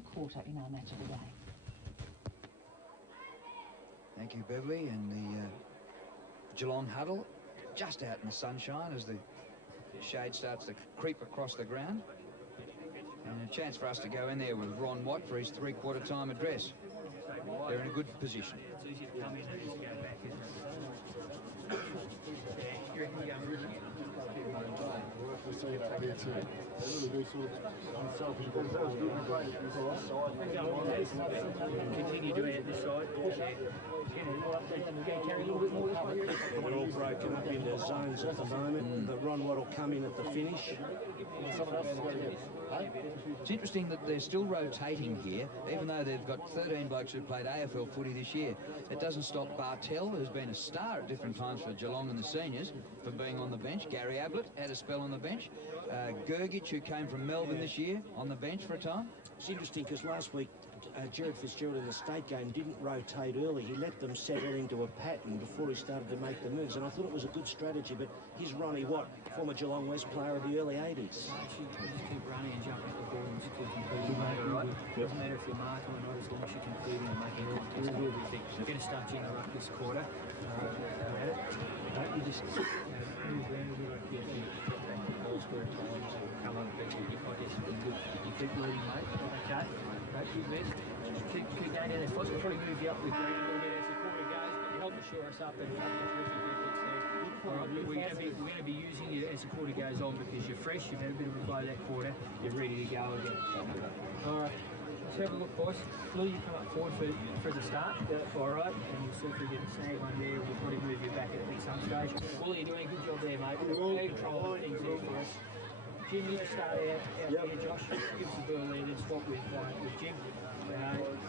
quarter in our match of the day. Thank you, Beverly. And the Geelong huddle just out in the sunshine as the shade starts to creep across the ground. And a chance for us to go in there with Ron Watt for his three-quarter time address. They're in a good position. It's easy to come in and just go back, isn't it? Yeah, you reckon you're going really good? We'll see that here too. They really do sort of unselfish. Continue doing it this side. Carry a little bit more. We're all broken up into zones at the moment. The Ron Watt will come in at the finish. It's interesting that they're still rotating here, even though they've got 13 blokes who played AFL footy this year. It doesn't stop Bartell, who's been a star at different times for Geelong and the seniors, from being on the bench. Gary Ablett had a spell on the bench. Gergich, who came from Melbourne this year, on the bench for a time. It's interesting because last week Jared Fitzgerald in the state game didn't rotate early. He let them settle into a pattern before he started to make the moves, and I thought it was a good strategy. But here's Ronnie Watt, former Geelong West player of the early 80s. Just keep running and jumping at the ball and just keep competing, mate, all right? Doesn't matter if you're marking or not, as long as you're competing and making contact. You're going to start in the ruck this quarter. You just move around a little bit, balls square times, come on, you keep leading, mate. Okay, great, good best. Keep going down there. We'll probably move you up the ground a little bit as the quarter goes, but you help assure us up and terrific efforts there. All right, we're going to be using you as the quarter goes on because you're fresh, you've had a bit of a play that quarter, you're ready to go again. All right, let's have a look, boys. Lou, you come up forward for the start, all right, and you'll see if we get a snag one there. We'll probably move you back at some stage. Well, you're doing a good job there, mate. We're controlling things there for us. Jim, you start out there, Josh. Give us a ball there, then swap with Jim.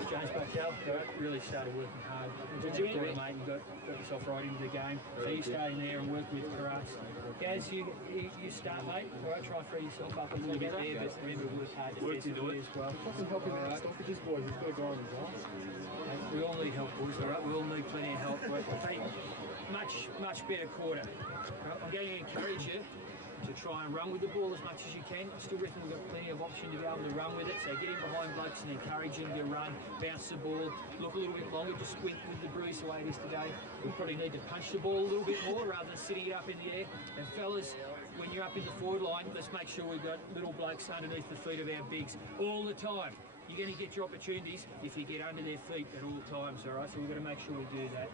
James Bartell really started working hard. Mate, and got yourself right into the game. So you start in there and work with Karatz. Gaz, you start, mate. All right, try and free yourself up a little bit there, but remember, work hard defensively as well. Fucking help him with stoppages, boys. He's got to go on his arms. We all need help, boys, all right? We all need plenty of help. Much better quarter. I'm going to encourage you to try and run with the ball as much as you can. I still reckon we've got plenty of option to be able to run with it, so get in behind blokes and encourage them to run, bounce the ball, look a little bit longer, just squint with the breeze the way it is today. We probably need to punch the ball a little bit more rather than sitting it up in the air. And fellas, when you're up in the forward line, let's make sure we've got little blokes underneath the feet of our bigs all the time. You're going to get your opportunities if you get under their feet at all times, all right? So we've got to make sure we do that.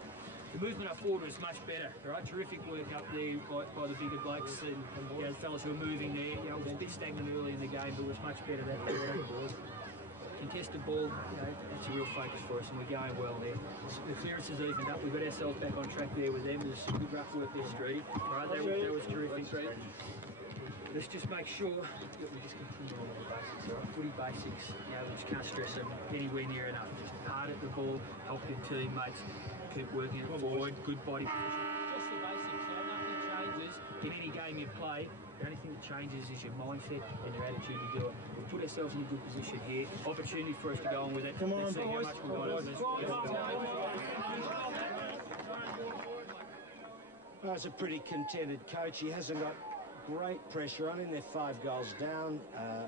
The movement up forward was much better, all right? Terrific work up there by the bigger blokes and the fellas who were moving there. It was a bit stagnant early in the game, but it was much better that quarter. Contested ball, that's a real focus for us, and we're going well there. The clearance has evened up. We've got ourselves back on track there with them. There's some good rough work there, Streety. All right, that was terrific. Let's just make sure that we just continue on with the basics, all right? Footy basics, we just can't stress them anywhere near enough. Just hard at the ball, help your teammates, keep working it forward, good body position. Just the basics, nothing changes in any game you play. The only thing that changes is your mindset and your attitude to do it. We've put ourselves in a good position here. Opportunity for us to go on with it. Come on, Let's see boys. how much we've got That's a pretty contented coach. He hasn't got great pressure on him. They're 5 goals down,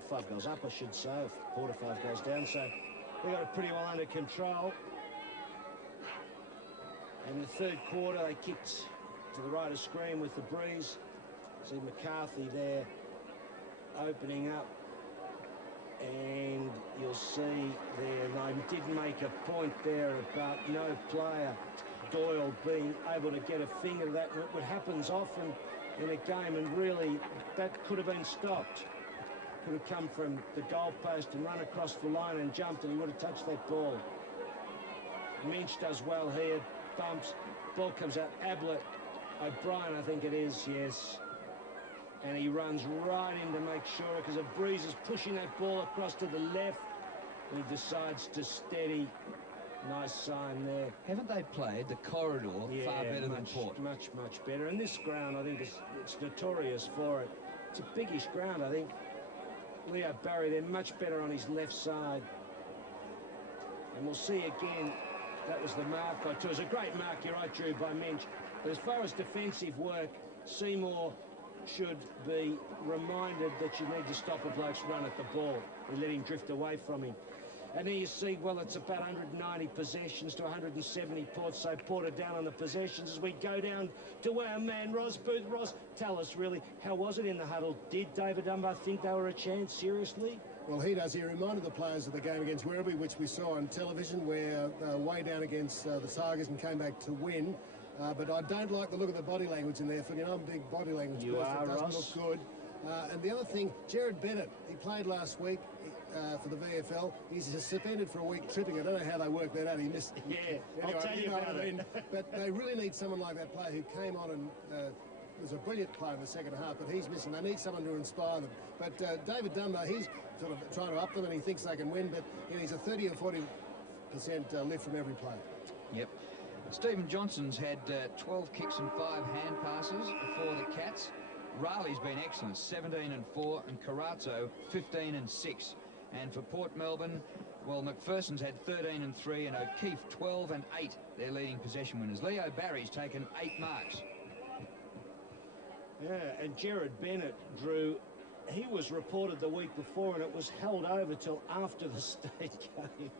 5 goals up, I should say, 4 to 5 goals down. So they got it pretty well under control. In the third quarter, they kicked to the right of screen with the breeze. See McCarthy there opening up, and you'll see there, I did make a point there about no player, Doyle, being able to get a finger to that. It happens often in a game, and really that could have been stopped. Could have come from the goalpost and run across the line and jumped, and he would have touched that ball. Minch does well here, bumps, ball comes out, Ablett, O'Brien I think it is, yes. And he runs right in to make sure, because a breeze is pushing that ball across to the left, and he decides to steady. Nice sign there. Haven't they played the corridor far better than Port? Much better. And this ground, I think, it's notorious for it. It's a biggish ground, I think. Leo Barry, they're much better on his left side. And we'll see again, that was the mark by two. It was a great mark, you're right, Drew, by Minch. But as far as defensive work, Seymour should be reminded that you need to stop a bloke's run at the ball and let him drift away from him. And there you see, well, it's about 190 possessions to 170 Port, so Porter down on the possessions as we go down to our man, Ross Booth. Ross, tell us really, how was it in the huddle? Did David Dunbar think they were a chance, seriously? Well, he does. He reminded the players of the game against Werribee, which we saw on television, where they were way down against the Tigers and came back to win. But I don't like the look of the body language in there. For, you know, I'm a big body language person. It doesn't Ross. look good. And the other thing, Jared Bennett, he played last week for the VFL. He's suspended for a week tripping. I don't know how they worked that out. He missed. Yeah, anyway, I'll tell you about it. But they really need someone like that player who came on and was a brilliant player in the second half, but he's missing. They need someone to inspire them. But David Dunbar, he's sort of trying to up them, and he thinks they can win, but you know, he's a 30 or 40% lift from every player. Yep. Stephen Johnson's had 12 kicks and 5 hand passes for the Cats. Riley's been excellent, 17 and 4, and Carazzo 15 and 6. And for Port Melbourne, well, McPherson's had 13 and 3, and O'Keefe 12 and 8. Their leading possession winners. Leo Barry's taken 8 marks. Yeah, and Jared Bennett, Drew, he was reported the week before, and it was held over till after the state game.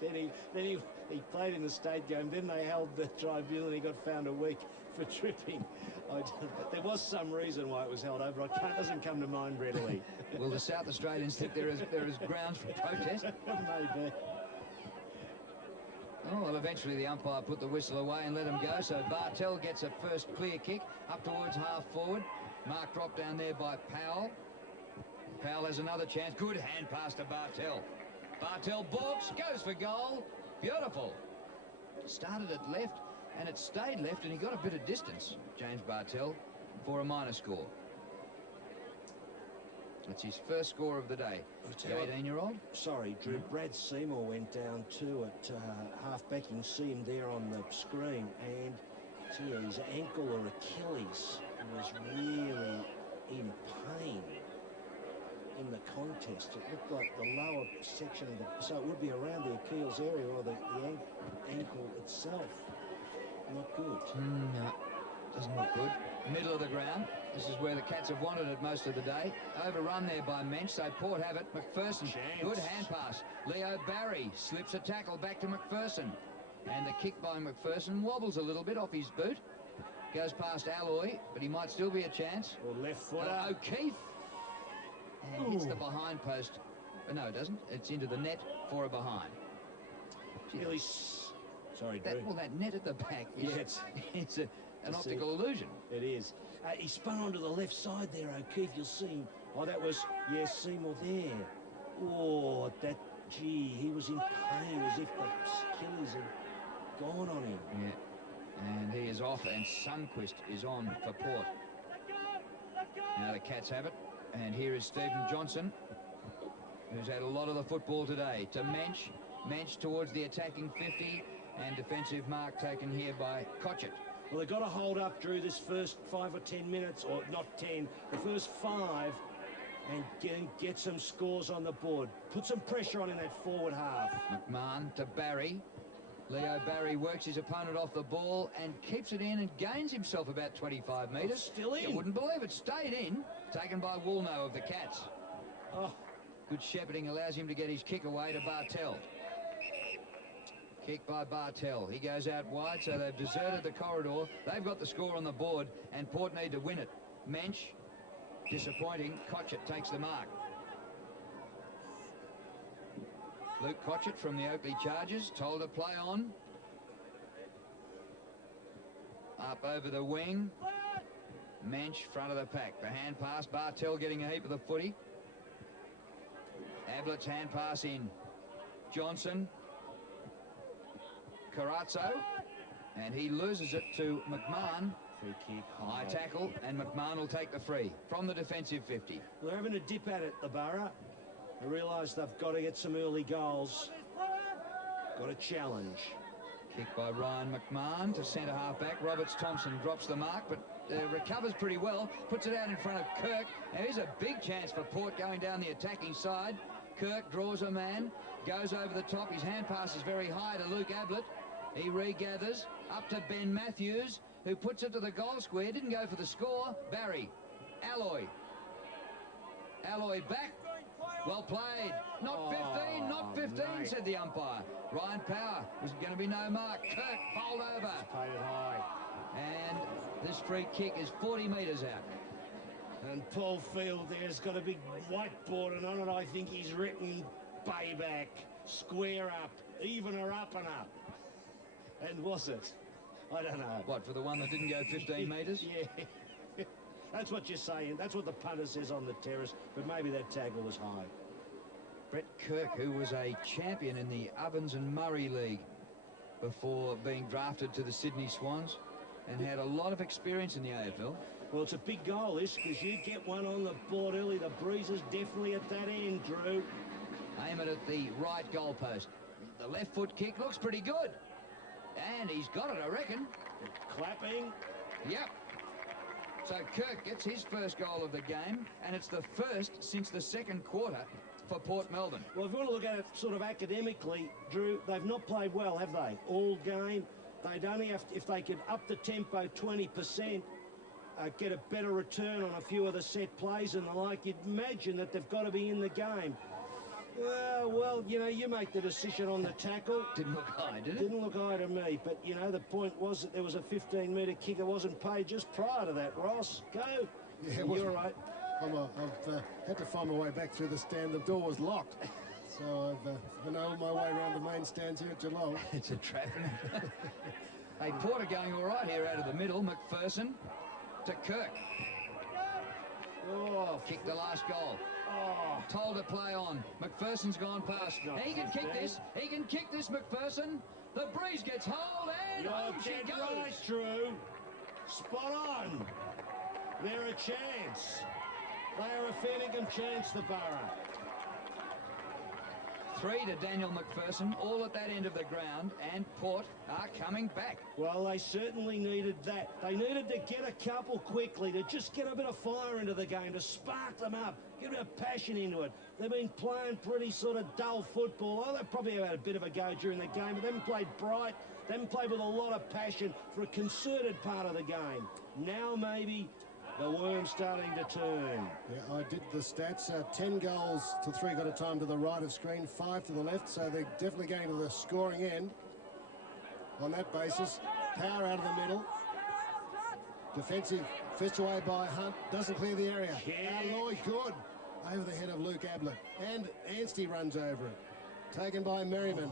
then he played in the state game. Then they held the tribunal, and he got found a week for tripping. There was some reason why it was held over. It doesn't come to mind readily. Well, the South Australians think there is grounds for protest. Maybe. Oh, well, eventually the umpire put the whistle away and let him go, so Bartel gets a first clear kick up towards half forward. Mark dropped down there by Powell. Powell has another chance. Good hand pass to Bartel. Bartel balks, goes for goal. Beautiful. Started at left, and it stayed left, and he got a bit of distance, James Bartel, for a minor score. It's his first score of the day. The 18-year-old. Sorry, Drew. Brad Seymour went down too at half-back. You can see him there on the screen. And gee, his ankle or Achilles was really in pain in the contest. It looked like the lower section of the... So it would be around the Achilles area or the ankle itself. Not good. No, doesn't look good. Middle of the ground. This is where the Cats have wanted it most of the day. Overrun there by Mensch, so Port have it. McPherson, good hand pass. Leo Barry slips a tackle back to McPherson. And the kick by McPherson wobbles a little bit off his boot. Goes past Alloy, but he might still be a chance. Or left footer. O'Keefe. And hits the behind post. But no, it doesn't. It's into the net for a behind. Really... Sorry, Drew. Well, that net at the back is it's an optical illusion. It is. He spun onto the left side there, O'Keefe. You'll see him. Oh, that was, yes, Seymour there. Oh, that, gee, he was in pain as if the Achilles had gone on him. Yeah. And he is off, and Sunquist is on for Port. Now the Cats have it. And here is Stephen Johnson, who's had a lot of the football today. To Mensch. Mensch towards the attacking 50. And defensive mark taken here by Cotchett. Well, they've got to hold up, Drew, this first 5 or 10 minutes, or not 10, the first 5, and get some scores on the board. Put some pressure on in that forward half. McMahon to Barry. Leo Barry works his opponent off the ball and keeps it in and gains himself about 25 metres. Oh, still in. You wouldn't believe it. Stayed in. Taken by Woolnough of the Cats. Oh. Good shepherding allows him to get his kick away to Bartel. Kick by Bartel. He goes out wide, so they've deserted the corridor. They've got the score on the board, and Port need to win it. Mensch, disappointing. Cotchett takes the mark. Luke Cotchett from the Oakley Chargers, told to play on. Up over the wing. Mensch, front of the pack. The hand pass. Bartel getting a heap of the footy. Ablett's hand pass in. Johnson. Carazzo, and he loses it to McMahon. Free kick. High tackle, and McMahon will take the free from the defensive 50. They're having a dip at it, the Borough. They realise they've got to get some early goals. Got a challenge. Kick by Ryan McMahon to centre half back. Roberts Thompson drops the mark, but recovers pretty well. Puts it out in front of Kirk. Now here's a big chance for Port going down the attacking side. Kirk draws a man, goes over the top. His hand pass is very high to Luke Ablett. He regathers up to Ben Matthews, who puts it to the goal square. Didn't go for the score. Barry. Alloy. Alloy back. Well played. Not 15, not 15. said the umpire. Ryan Power was going to be no mark. Kirk bowled over. Paid it high. And this free kick is 40 metres out. And Paul Field there's got a big whiteboard, and on it I think he's written payback, square up, even or up and up. And was it? I don't know. What, for the one that didn't go 15 metres? Yeah. That's what you're saying. That's what the punter says on the terrace, but maybe that tackle was high. Brett Kirk, who was a champion in the Ovens and Murray League before being drafted to the Sydney Swans, and had a lot of experience in the AFL. Well, it's a big goal, this, because you get one on the board early. The breeze is definitely at that end, Drew. Aim it at the right goalpost. The left foot kick looks pretty good. And he's got it, I reckon. Clapping. Yep. So Kirk gets his first goal of the game, and it's the first since the second quarter for Port Melbourne. Well, if you want to look at it sort of academically, Drew, they've not played well, have they? All game. They'd only have to, if they could up the tempo 20%, get a better return on a few of the set plays and the like, you'd imagine that they've got to be in the game. Well, you know, you make the decision on the tackle. Didn't look high, did it? Didn't look high to me, but, you know, the point was that there was a 15-metre kick that wasn't paid just prior to that. Ross, go. Yeah, you're right. I've had to find my way back through the stand. The door was locked. So I've been on my way around the main stands here at Geelong. It's a trap. Hey, Port are going all right here out of the middle. McPherson to Kirk. Oh, Kicked the last goal. oh. Told to play on. McPherson's gone past. Not He can kick 15. this. He can kick this, McPherson. The breeze gets hold and You're home she dead goes. right, Drew. Spot on. They're a chance. They are a fair dinkum chance, the Borough. 3 to Daniel McPherson, all at that end of the ground, and Port are coming back. Well, they certainly needed that. They needed to get a couple quickly, to just get a bit of fire into the game, to spark them up, get a bit of passion into it. They've been playing pretty sort of dull football. Oh, they've probably had a bit of a go during the game, but they haven't played bright. They haven't played with a lot of passion for a concerted part of the game. Now maybe the worm's starting to turn. Yeah, I did the stats. 10 goals to 3 got a time to the right of screen, 5 to the left, so they're definitely going to the scoring end. On that basis, Power out of the middle. Defensive fist away by Hunt, doesn't clear the area. Alloy, good. Over the head of Luke Ablett. And Anstey runs over it. Taken by Merriman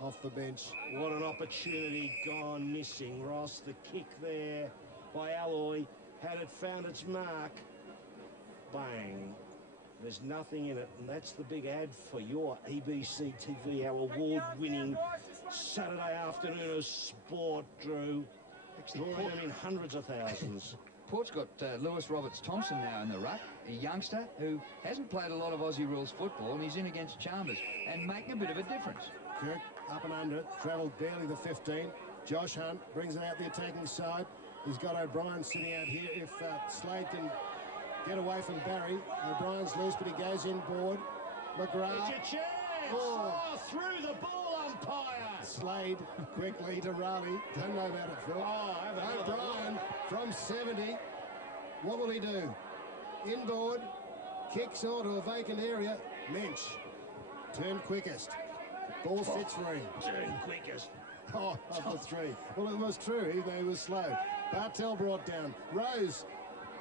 off the bench. What an opportunity gone missing, Ross. The kick there by Alloy. Had it found its mark, bang. There's nothing in it, and that's the big ad for your ABC TV, our award-winning Saturday afternoon of sport, Drew. Drawing them in hundreds of thousands. Port's got Lewis Roberts-Thompson now in the ruck, a youngster who hasn't played a lot of Aussie rules football, and he's in against Chambers and making a bit of a difference. Kirk up and under it, travelled barely the 15. Josh Hunt brings it out the attacking side. He's got O'Brien sitting out here. If Slade can get away from Barry, O'Brien's loose, but he goes inboard. McGrath. It's your chance! Oh. Through the ball, umpire! Slade quickly to Raleigh. Don't know about it, Phil. O'Brien from 70. What will he do? Inboard, kicks onto a vacant area. Mensch, turn quickest. Ball sits for him. Turn quickest. Oh, of the 3. Well, it was true, even though he was slow. Bartel brought down. Rose.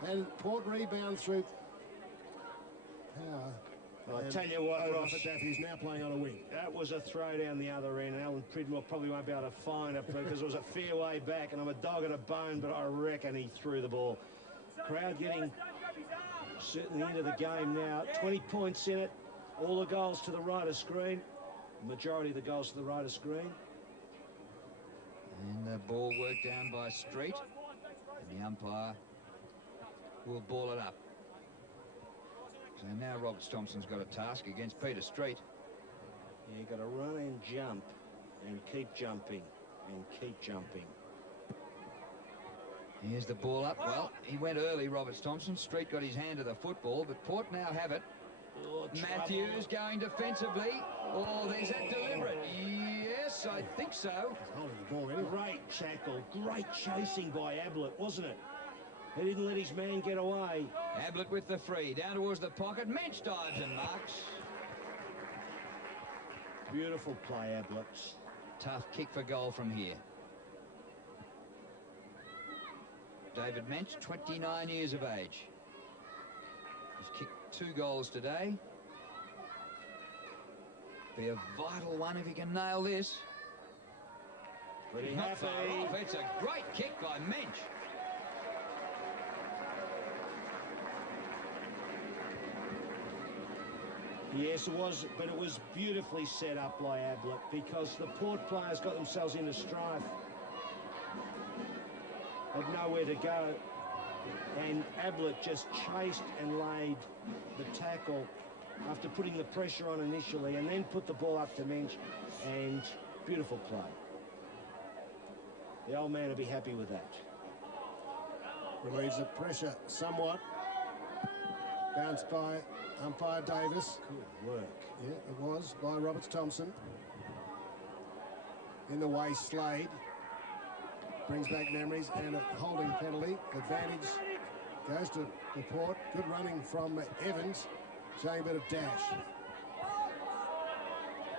And Port rebound through. I'll tell you what, Ross. He's now playing on a wing. That was a throw down the other end. Alan Pridmore probably won't be able to find it because it was a fair way back, and I'm a dog at a bone, but I reckon he threw the ball. Crowd getting certainly into the game now. 20 points in it. All the goals to the right of screen. Majority of the goals to the right of screen. And the ball worked down by Street. And the umpire will ball it up. So now Roberts-Thompson's got a task against Peter Street. Yeah, you've got to run and jump and keep jumping and keep jumping. Here's the ball up. Well, he went early, Roberts-Thompson. Street got his hand to the football, but Port now have it. Oh, Matthews going defensively. Oh, there's that deliberate. Yes, I think so. Holding the ball anyway. Great tackle, great chasing by Ablett, wasn't it? He didn't let his man get away. Ablett with the free, down towards the pocket. Mensch dives and marks. Beautiful play, Ablett. Tough kick for goal from here. David Mensch, 29 years of age. He's kicked 2 goals today. Be a vital one if he can nail this. Pretty Not happy. far off. It's a great kick by Mensch. Yes, it was, but it was beautifully set up by Ablett because the Port players got themselves into strife. Had nowhere to go. And Ablett just chased and laid the tackle after putting the pressure on initially and then put the ball up to Mensch, and beautiful play. The old man will be happy with that. Relieves the pressure somewhat. Bounced by umpire Davis. Good work. Yeah, it was by Roberts Thompson. In the way, Slade brings back memories and a holding penalty. Advantage goes to the Port. Good running from Evans, showing a bit of dash.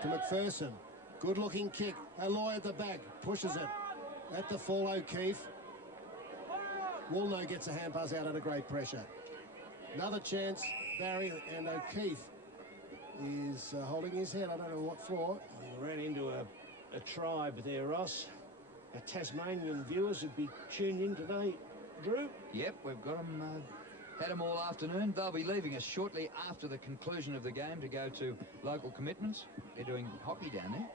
To McPherson. Good looking kick. Aloy at the back, pushes it. At the full, O'Keefe. Woolnough gets a hand pass out under great pressure. Another chance, Barry, and O'Keefe is holding his head. I don't know what for. He ran into a tribe there, Ross. Our Tasmanian viewers would be tuned in today, Drew. Yep, we've got them, had them all afternoon. They'll be leaving us shortly after the conclusion of the game to go to local commitments. They're doing hockey down there.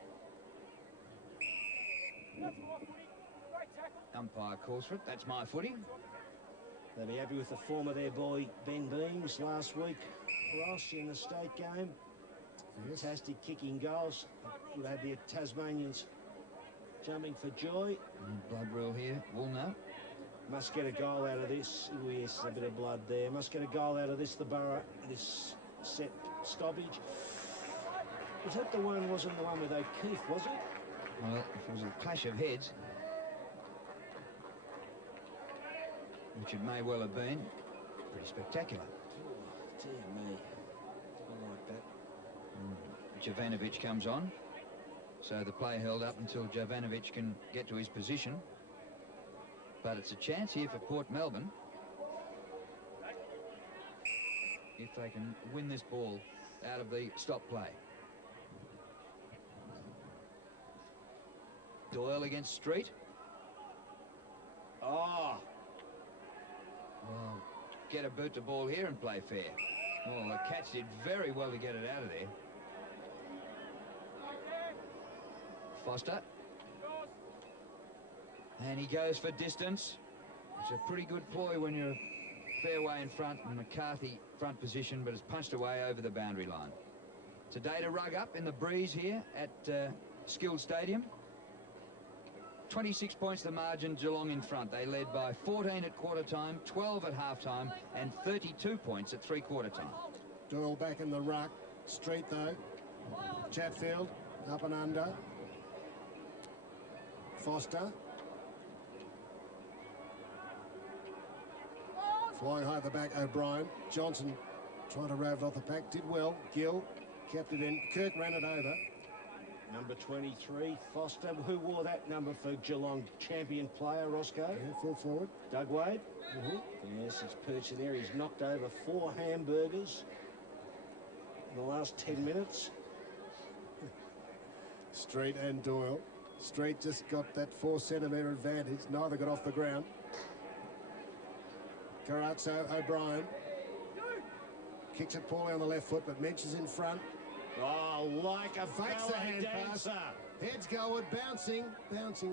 Umpire calls for it. That's my footy. They'll be happy with the form of their boy Ben Beams last week, Ross, in the state game. Yes. Fantastic kicking goals. Would have the Tasmanians jumping for joy. Blood rule here. Woolnough. Must get a goal out of this. Oh, yes, a bit of blood there. Must get a goal out of this, the Borough, this set stoppage. Was that the one, wasn't the one with O'Keefe, was it? Well, if it was a clash of heads, which it may well have been, pretty spectacular. Oh, dear me. I like that. Jovanovic comes on. So the play held up until Jovanovic can get to his position. But it's a chance here for Port Melbourne. If they can win this ball out of the stop play. Doyle against Street. Oh, Well, get a boot to ball here and play fair. Well, the Cats did very well to get it out of there. Foster. And he goes for distance. It's a pretty good ploy when you're fairway in front and McCarthy front position, but it's punched away over the boundary line. Today to rug up in the breeze here at Skilled Stadium. 26 points the margin, Geelong in front. They led by 14 at quarter time, 12 at half time, and 32 points at three-quarter time. Doyle back in the ruck. Street, though. Chatfield, up and under. Foster. Flying high at the back, O'Brien. Johnson trying to rave it off the pack. Did well. Gill kept it in. Kirk ran it over. number 23, Foster. Who wore that number for Geelong? Champion player, Roscoe? Yeah, full forward. Doug Wade? Yes, he's perched there. He's knocked over 4 hamburgers in the last 10 minutes. Street and Doyle. Street just got that 4-centimetre advantage. Neither got off the ground. Carazzo, O'Brien. Kicks it poorly on the left foot, but Mensch is in front. Oh, like a Fakes the hand pass. dancer. Heads goalward, bouncing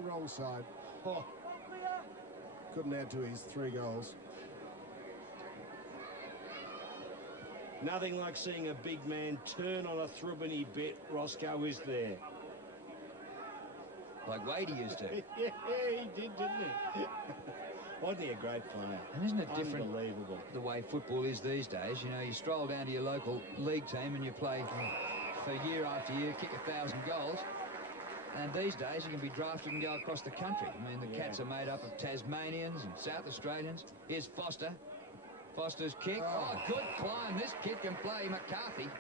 wrong side. Oh, Couldn't add to his 3 goals. nothing like seeing a big man turn on a threepenny bit. Roscoe is there. Like Wadey used to. Yeah, he did, didn't he? Wasn't he a great player? And isn't it different Unbelievable. the way football is these days? You know, you stroll down to your local league team and you play for year after year, kick 1,000 goals. And these days you can be drafted and go across the country. I mean, the Cats are made up of Tasmanians and South Australians. Here's Foster. Foster's kick. Oh, good climb. This kid can play McCarthy.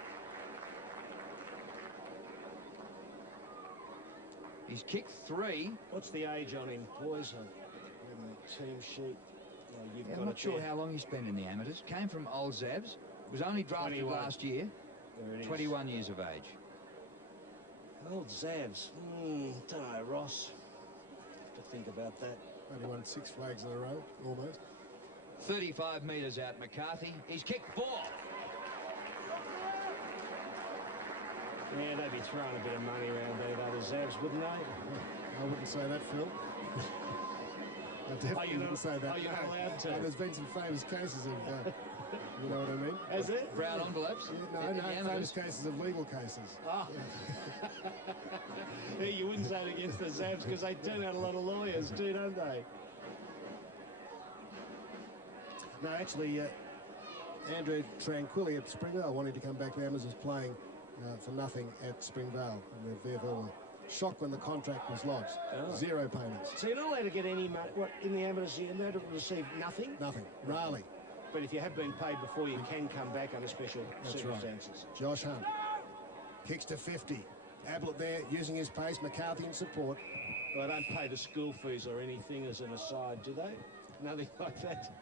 He's kicked 3. What's the age on him, boys? On the team sheet. You've got I'm not sure how long he spent in the amateurs. Came from Old Zabs. Was only drafted 21. last year. 21 years of age. Old Zabs. Don't know, Ross. Have to think about that. Only won 6 flags in a row, almost. 35 metres out, McCarthy. He's kicked 4. Yeah, they'd be throwing a bit of money around there, other Zabs, wouldn't they? I wouldn't say that, Phil. I definitely wouldn't say that. Are you not allowed to? There's been some famous cases of, you know what I mean? Has it? Brown envelopes? Yeah, no, famous cases of legal cases. Oh. Yeah, you wouldn't say it against the Zabs because they turn out a lot of lawyers too, don't they? No, actually, Andrew Tranquilli at Springvale wanted to come back. The Amazons playing for nothing at Springvale. And the VFL were shocked when the contract was lodged. Oh. 0 payments. So you're not allowed to get any money. What, in the amateurs, you're allowed to receive nothing? Nothing. Rarely. But if you have been paid before, you can come back under special circumstances. Right. Josh Hunt kicks to 50. Ablett there using his pace. McCarthy in support. Well, they don't pay the school fees or anything as an aside, do they? Nothing like that.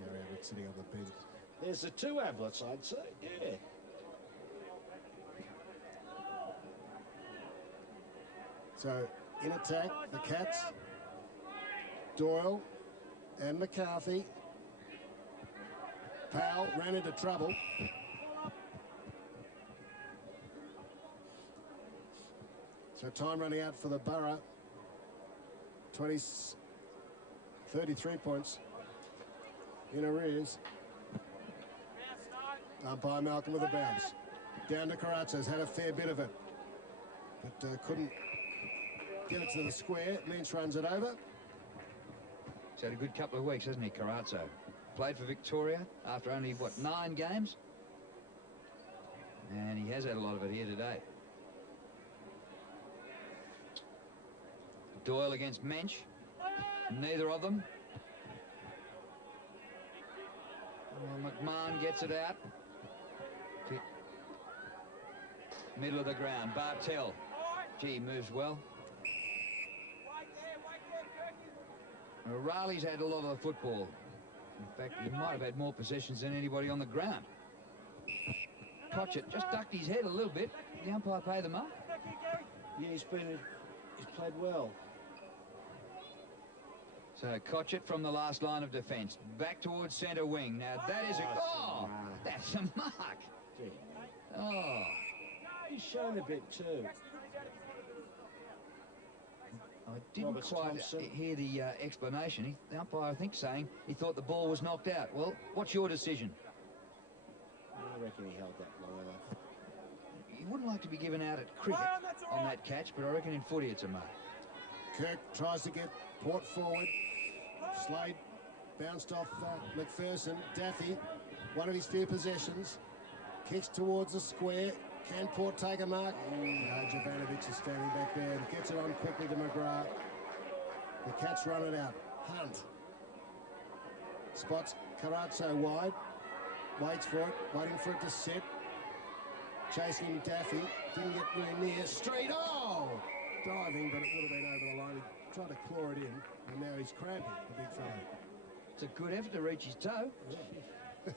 Gary Ablett sitting on the bench. There's the 2 Ablets, I'd say. Yeah. So in attack, the Cats, Doyle and McCarthy. Powell ran into trouble. So time running out for the Borough. 33 points in arrears. Umpire Malcolm with a bounce. Down to Carazzo's had a fair bit of it, but couldn't get it to the square. Lynch runs it over. He's had a good couple of weeks, hasn't he, Carazzo? Played for Victoria after only, what, 9 games? And he has had a lot of it here today. Doyle against Mensch. Neither of them. Well, McMahon gets it out. Middle of the ground. Bartell. Gee, moves well. Riley's had a lot of the football. In fact, he might have had more possessions than anybody on the ground. Cotchett just ducked his head a little bit. The umpire paid them up. Yeah, he's played well. So Cotchett from the last line of defence. Back towards centre wing. Now that is a... Oh! That's a mark. Gee. Oh. He's shown a bit too. I didn't quite hear the explanation. The umpire, I think, saying he thought the ball was knocked out. Well, what's your decision? I reckon he held that long enough. You wouldn't like to be given out at cricket on that catch, but I reckon in footy it's a mark. Kirk tries to get Port forward. Slade bounced off McPherson. Daffy, one of his few possessions, kicks towards the square. Can Port take a mark? Jovanovic is standing back there and gets it on quickly to McGrath. The Cats run it out. Hunt spots Carazzo wide. Waits for it, waiting for it to sit. Chasing him, Daffy. Didn't get really near. Straight, oh! Diving, but it would have been over the line. He tried to claw it in, and now he's cramping, the big fella. It's a good effort to reach his toe. Yeah.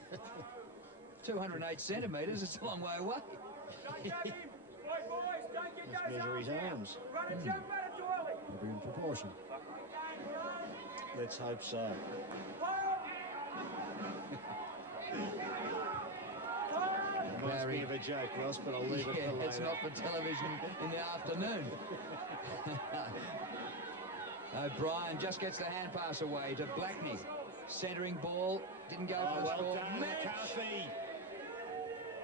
208 centimetres, it's a long way away. Let's measure his arms. Maybe in proportion. Let's hope so. Reminds me of a joke, Ross, but I'll leave it for later. It's not for television in the afternoon. O'Brien just gets the hand pass away to Blackney. Centering ball, didn't go for the well score. done, McCarthy.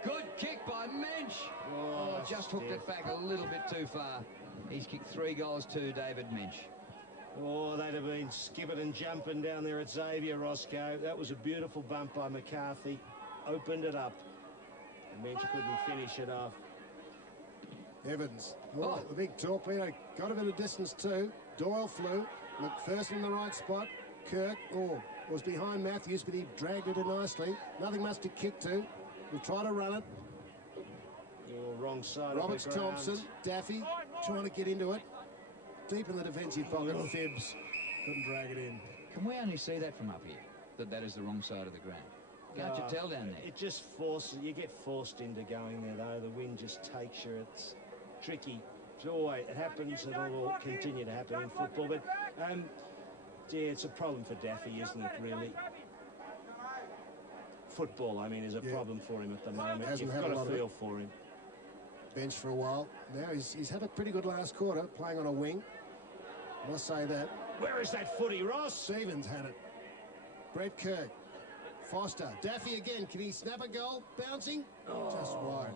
Good kick by Mensch. Oh, just hooked it back a little bit too far. He's kicked 3 goals to David Mensch. Oh, they'd have been skipping and jumping down there at Xavier, Roscoe. That was a beautiful bump by McCarthy. Opened it up. And Mensch couldn't finish it off. Evans, the big torpedo, got a bit of distance too. Doyle flew, McPherson in the right spot. Kirk, was behind Matthews, but he dragged it in nicely. Nothing much to kick to. We'll try to run it. Wrong side Roberts of the ground. Thompson, Daffy, trying to get into it. Deep in the defensive pocket, Phibbs couldn't drag it in. Can we only see that from up here? That is the wrong side of the ground. Can't you tell down there? It just forces, you get forced into going there though. The wind just takes you. It's tricky. It's always, it happens, and it will continue to happen in football. But yeah, it's a problem for Daffy, isn't it, really? Football, I mean, is a problem for him at the moment. You've got to feel for him. Bench for a while. Now he's had a pretty good last quarter, playing on a wing. I must say that. Where is that footy, Ross? Stevens had it. Brett Kirk. Foster. Daffy again. Can he snap a goal? Bouncing? Just wide.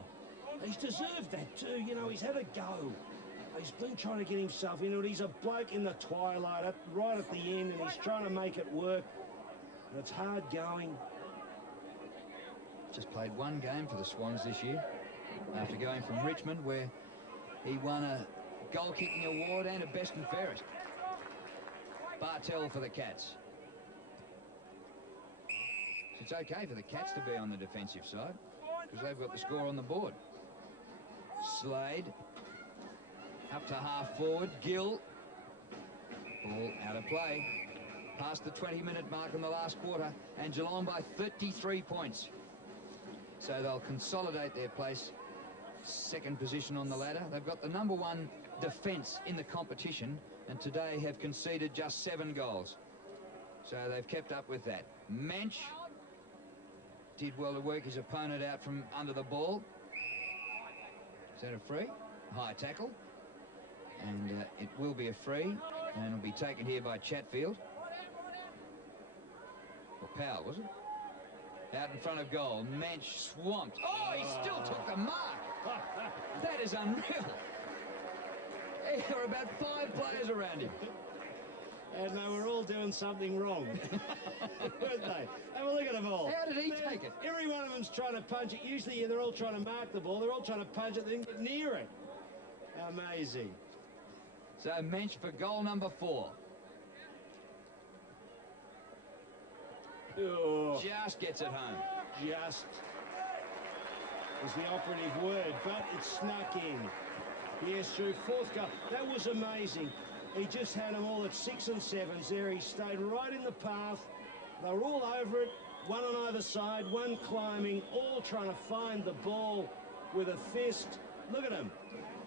He's deserved that too. You know, he's had a go. He's been trying to get himself into it. He's a bloke in the twilight, right at the end, and he's trying to make it work. And it's hard going. Just played one game for the Swans this year, after going from Richmond, where he won a goal-kicking award and a best and fairest. Bartell for the Cats. It's okay for the Cats to be on the defensive side, because they've got the score on the board. Slade up to half forward. Gill. Ball out of play. Past the 20-minute mark in the last quarter, and Geelong by 33 points. So they'll consolidate their place. Second position on the ladder. They've got the #1 defence in the competition, and today have conceded just 7 goals. So they've kept up with that. Mensch did well to work his opponent out from under the ball. Is that a free? High tackle. And it will be a free, and it'll be taken here by Chatfield. Or Powell, was it? Out in front of goal. Mensch swamped. Oh, he still took the mark. That is unreal. There were about 5 players around him. And they were all doing something wrong, weren't they? Have a look at them all. How did he take it? Every one of them's trying to punch it. Usually they're all trying to mark the ball. They're all trying to punch it. They didn't get near it. Amazing. So Mensch for goal #4. Oh, Just gets it home. just was the operative word, but it snuck in. Yes, through 4th goal. That was amazing. He just had them all at 6 and 7s there. He stayed right in the path. They were all over it, one on either side, one climbing, all trying to find the ball with a fist. Look at them.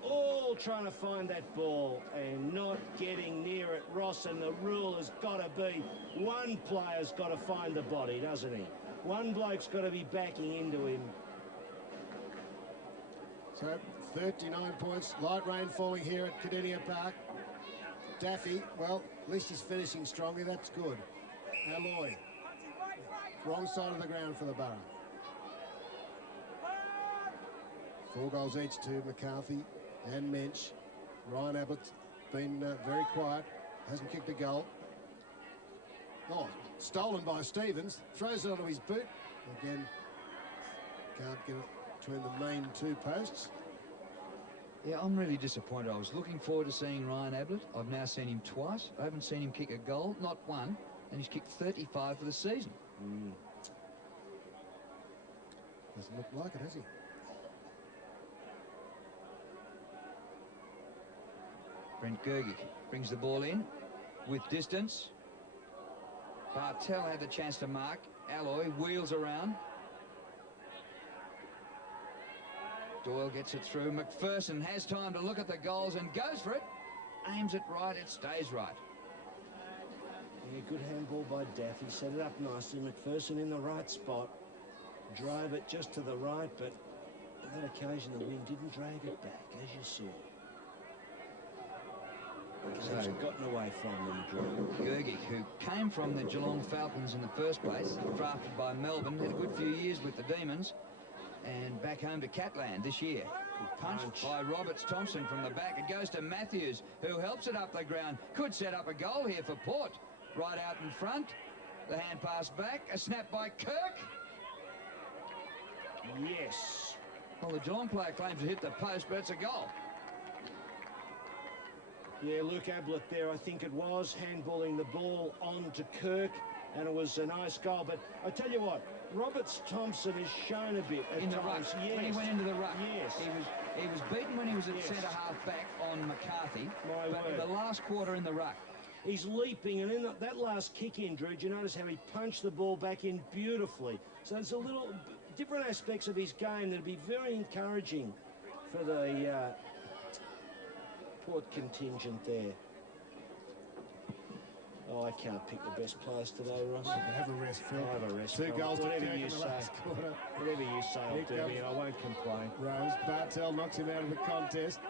All trying to find that ball and not getting near it, Ross, and the rule has got to be one player's got to find the body, doesn't he? One bloke's got to be backing into him. So 39 points. Light rain falling here at Cardinia Park. Daffy, well, at least he's finishing strongly. That's good. Alloy. Wrong side of the ground for the Borough. 4 goals each to McCarthy and Mensch. Ryan Abbott's been very quiet. Hasn't kicked a goal. Oh, stolen by Stevens. Throws it onto his boot. Again, can't get it between the main 2 posts. Yeah, I'm really disappointed. I was looking forward to seeing Ryan Ablett. I've now seen him twice. I haven't seen him kick a goal, not one, and he's kicked 35 for the season. Doesn't look like it, has he? Brent Gergic brings the ball in with distance. Bartell had the chance to mark. Alloy wheels around. Doyle gets it through. McPherson has time to look at the goals and goes for it. Aims it right, it stays right. Yeah, good handball by Daffy. Set it up nicely. McPherson in the right spot. Drove it just to the right, but on that occasion the wind didn't drag it back, as you saw. So it's gotten away from them, Drew. Gergic, who came from the Geelong Falcons in the first place, drafted by Melbourne, had a good few years with the Demons, and back home to Catland this year. Punched by Roberts Thompson from the back. It goes to Matthews, who helps it up the ground. Could set up a goal here for Port. Right out in front. The hand pass back. A snap by Kirk. Yes. Well, the Geelong player claims it hit the post, but it's a goal. Yeah, Luke Ablett there, I think it was, handballing the ball on to Kirk, and it was a nice goal. But I tell you what, Roberts Thompson has shown a bit at in the times. ruck. Yes. When he went into the ruck. Yes. He was beaten when he was at Yes. centre-half back on McCarthy, My but in word. the last quarter in the ruck. He's leaping, and in that last kick in, Drew, do you notice how he punched the ball back in beautifully? So there's a little different aspects of his game that'd be very encouraging for the Port contingent there. Oh, I can't pick the best players today, Ross. Have a rest, Phil. I'll have a rest. 2 goals to Whatever Kirk you in the say. last quarter. Whatever you say, I'll Here do comes it. I won't complain. Rose, Bartel knocks him out of the contest.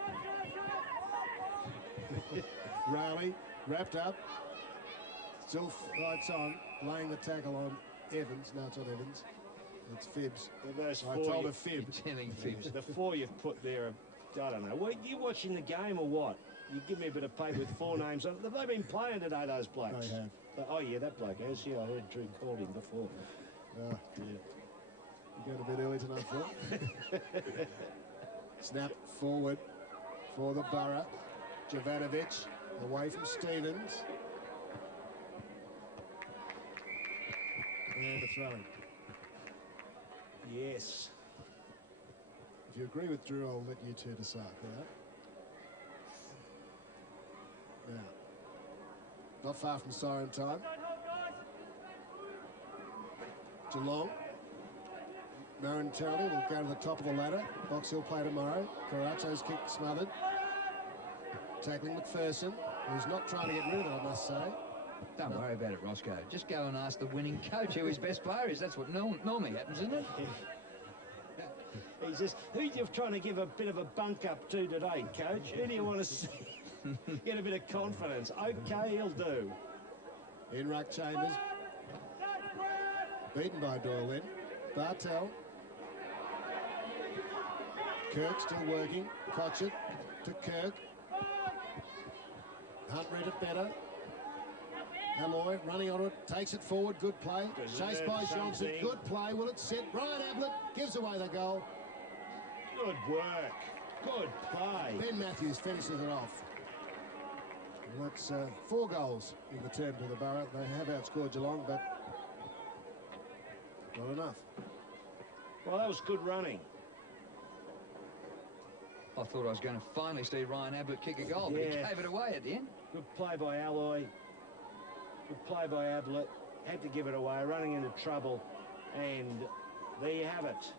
Rowley, wrapped up. Still fights on, laying the tackle on Evans. No, it's not Evans. It's Phibbs. Well, those I four told you- a fib. You're telling Phibbs. The 4 you've put there, I don't know. Well, you watching the game or what? You give me a bit of paper with 4 names on it. Have they been playing today, those blokes? They have. Oh, yeah, that bloke has. Yeah, I heard Drew called him before. Oh, dear. You're going a bit early tonight, Phil. Snap forward for the Borough. Jovanovic away from Stevens. And a throw-in. Yes. If you agree with Drew, I'll let you two decide. Right? Now, not far from siren time. Geelong momentarily will go to the top of the ladder. Box Hill play tomorrow. Caraccio's kick smothered. Tackling McPherson, who's not trying to get rid of it, I must say. Don't worry about it, Roscoe. Just go and ask the winning coach who his best player is. That's what normally happens, isn't it? He says, who are you trying to give a bit of a bunk up to today, coach? Who do you want to see? Get a bit of confidence. Okay, he'll do. In ruck Chambers. Beaten by Doyle then. Bartel. Kirk still working. Cotchett to Kirk. Hunt read it better. Alloy running on it, takes it forward, good play. Chased by Johnson, something. good play. Will it sit? Ryan Ablett gives away the goal. Good work. Good play. Ben Matthews finishes it off. And that's 4 goals in return to the Borough. They have outscored Geelong, but not enough. Well, that was good running. I thought I was going to finally see Ryan Ablett kick a goal, but he Yeah. gave it away at the end. Good play by Alloy. Good play by Ablett. Had to give it away, running into trouble. And there you have it.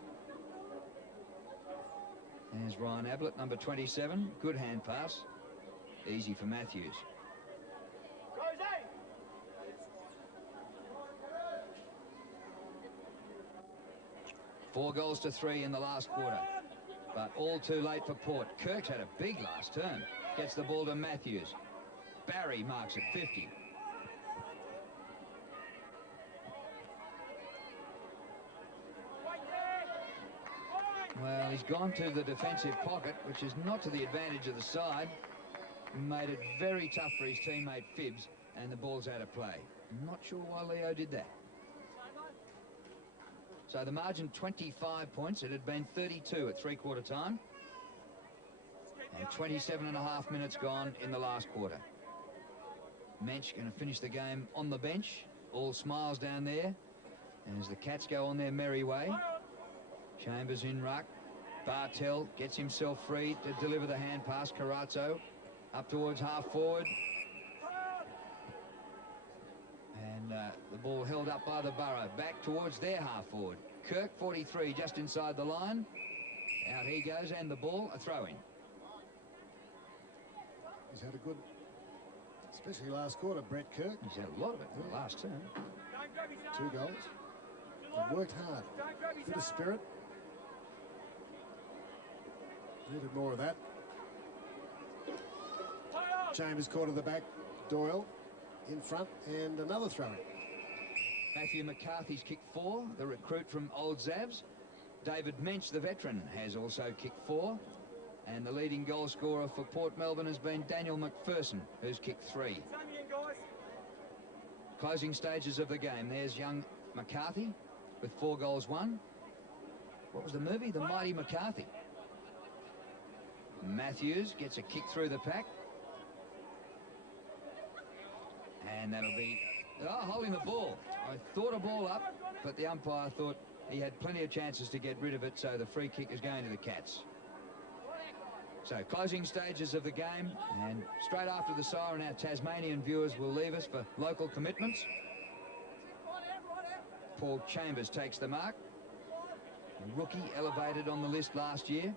There's Ryan Ablett, number 27. Good hand pass. Easy for Matthews. Four goals to 3 in the last quarter. But all too late for Port. Kirk's had a big last turn. Gets the ball to Matthews. Barry marks at 50. Well, he's gone to the defensive pocket, which is not to the advantage of the side. Made it very tough for his teammate Phibbs, and the ball's out of play. I'm not sure why Leo did that. So the margin 25 points. It had been 32 at three-quarter time. And 27.5 minutes gone in the last quarter. Mensch going to finish the game on the bench. All smiles down there. And as the Cats go on their merry way. Chambers in ruck. Bartel gets himself free to deliver the hand pass. Caraccio up towards half forward. And the ball held up by the Borough. Back towards their half forward. Kirk, 43, just inside the line. Out he goes, and the ball, a throw-in. He's had a good, especially last quarter, Brett Kirk. He's had a lot of it in the last turn. 2 goals. He's worked hard. Bit of spirit. Needed more of that. Chambers caught at the back. Doyle in front, and another throw-in. Matthew McCarthy's kicked 4, the recruit from Old Zavs. David Mensch, the veteran, has also kicked 4. And the leading goal scorer for Port Melbourne has been Daniel McPherson, who's kicked 3. Closing stages of the game. There's young McCarthy with 4 goals won. What was the movie? The Mighty McCarthy. Matthews gets a kick through the pack. And that'll be... Oh, holding the ball. I thought a ball up, but the umpire thought he had plenty of chances to get rid of it, so the free kick is going to the Cats. So, closing stages of the game, and straight after the siren, our Tasmanian viewers will leave us for local commitments. Paul Chambers takes the mark. Rookie elevated on the list last year.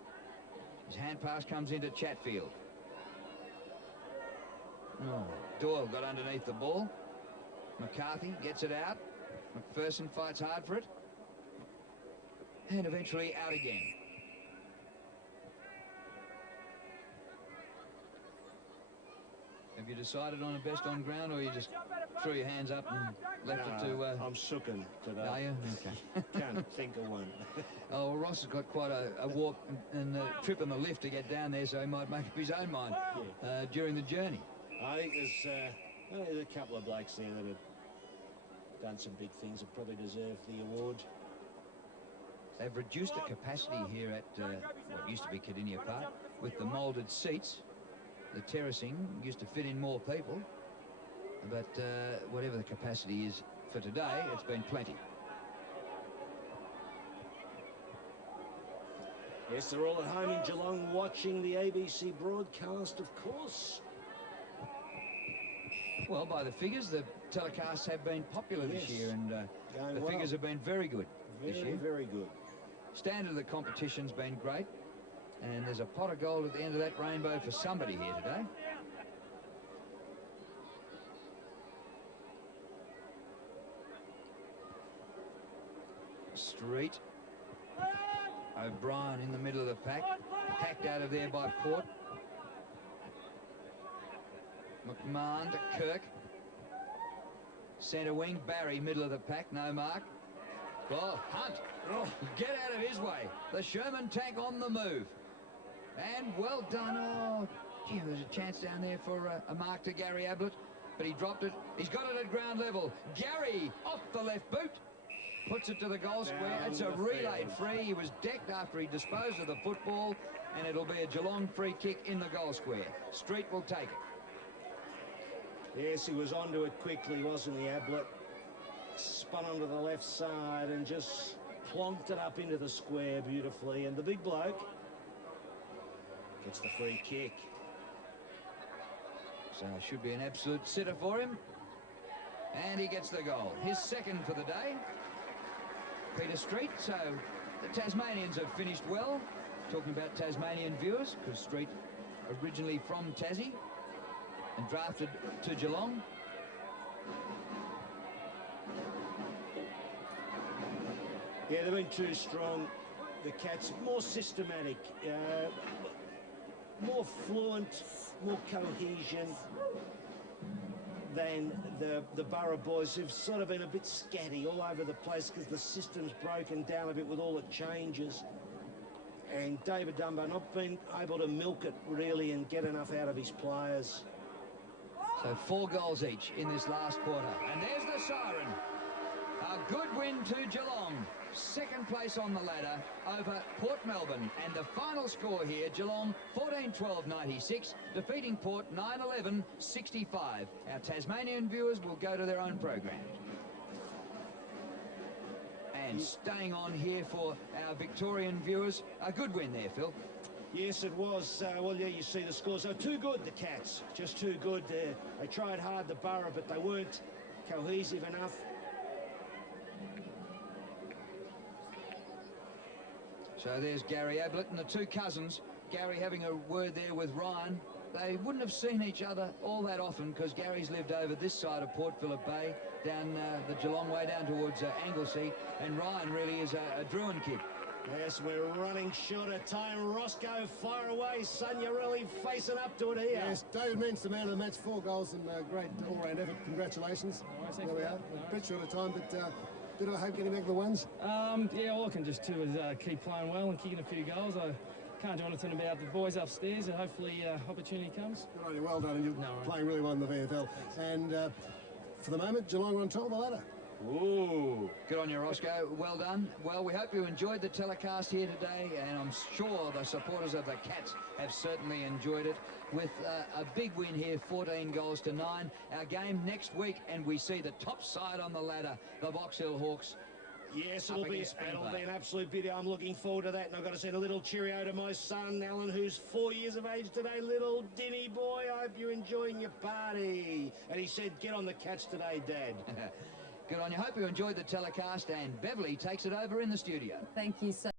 His hand pass comes into Chatfield. Oh, Doyle got underneath the ball. McCarthy gets it out. McPherson fights hard for it. And eventually out again. Have you decided on a best on ground, or you just threw your hands up and left it to... I'm shooken today. Are you? Okay. Can't think of one. Oh, well, Ross has got quite a walk and a trip in the lift to get down there, so he might make up his own mind during the journey. I think there's a couple of blokes there that have done some big things that probably deserve the award. They've reduced the capacity here at what used to be Cardinia Park with the moulded seats. The terracing used to fit in more people, but whatever the capacity is for today, it's been plenty. Yes, they're all at home in Geelong watching the ABC broadcast, of course. Well, by the figures, the telecasts have been popular this year, and the figures have been very good this year. Very good. Standard of the competition's been great, and there's a pot of gold at the end of that rainbow for somebody here today. Street. O'Brien in the middle of the pack. Packed out of there by Port. McMahon to Kirk. Centre wing, Barry, middle of the pack, no mark. Oh, Hunt. Oh, get out of his way. The Sherman tank on the move. And well done. Oh, gee, there's a chance down there for a mark to Gary Ablett, but he dropped it. He's got it at ground level. Gary off the left boot. Puts it to the goal square. It's a relayed free. He was decked after he disposed of the football, and it'll be a Geelong free kick in the goal square. Street will take it. Yes, he was onto it quickly, wasn't he, Ablett? Spun onto the left side and just plonked it up into the square beautifully. And the big bloke gets the free kick. So it should be an absolute sitter for him. And he gets the goal. His second for the day. Peter Street. So the Tasmanians have finished well. Talking about Tasmanian viewers, because Street originally from Tassie and drafted to Geelong. Yeah, they've been too strong. The Cats, more systematic, more fluent, more cohesion than the Borough boys, who've sort of been a bit scatty all over the place because the system's broken down a bit with all the changes. And David Dunbar not been able to milk it really and get enough out of his players. So 4 goals each in this last quarter. And there's the siren. A good win to Geelong. Second place on the ladder over Port Melbourne. And the final score here, Geelong 14-12-96, defeating Port 9-11-65. Our Tasmanian viewers will go to their own program. And staying on here for our Victorian viewers, a good win there, Phil. Yes, it was. Well, yeah, you see the scores. They were too good, the Cats. Just too good. They tried hard, the Borough, but they weren't cohesive enough. So there's Gary Ablett and the two cousins. Gary having a word there with Ryan. They wouldn't have seen each other all that often because Gary's lived over this side of Port Phillip Bay, down the Geelong way down towards Anglesea, and Ryan really is a Druin kid. Yes, we're running short of time. Roscoe, fire away, son. You're really facing up to it here. Yes, David Means, the man of the match, 4 goals and a great all-round effort. Congratulations. There we are. A bit short of time, but did I hope getting back the ones? Yeah, all I can just do is keep playing well and kicking a few goals. I can't do anything about the boys upstairs, and hopefully opportunity comes. Good on you, well done, and you're playing really well in the VFL. And for the moment, Geelong are on top of the ladder. Ooh, good on you, Roscoe. Well done. Well, we hope you enjoyed the telecast here today, and I'm sure the supporters of the Cats have certainly enjoyed it with a big win here, 14 goals to 9. Our game next week, and we see the top side on the ladder, the Box Hill Hawks, Yes, up it'll be against Springvale. an absolute beauty. I'm looking forward to that, and I've got to send a little cheerio to my son, Alan, who's 4 years of age today. Little Dinny boy, I hope you're enjoying your party. And he said, get on the Cats today, Dad. Good on you. Hope you enjoyed the telecast, and Beverly takes it over in the studio. Thank you so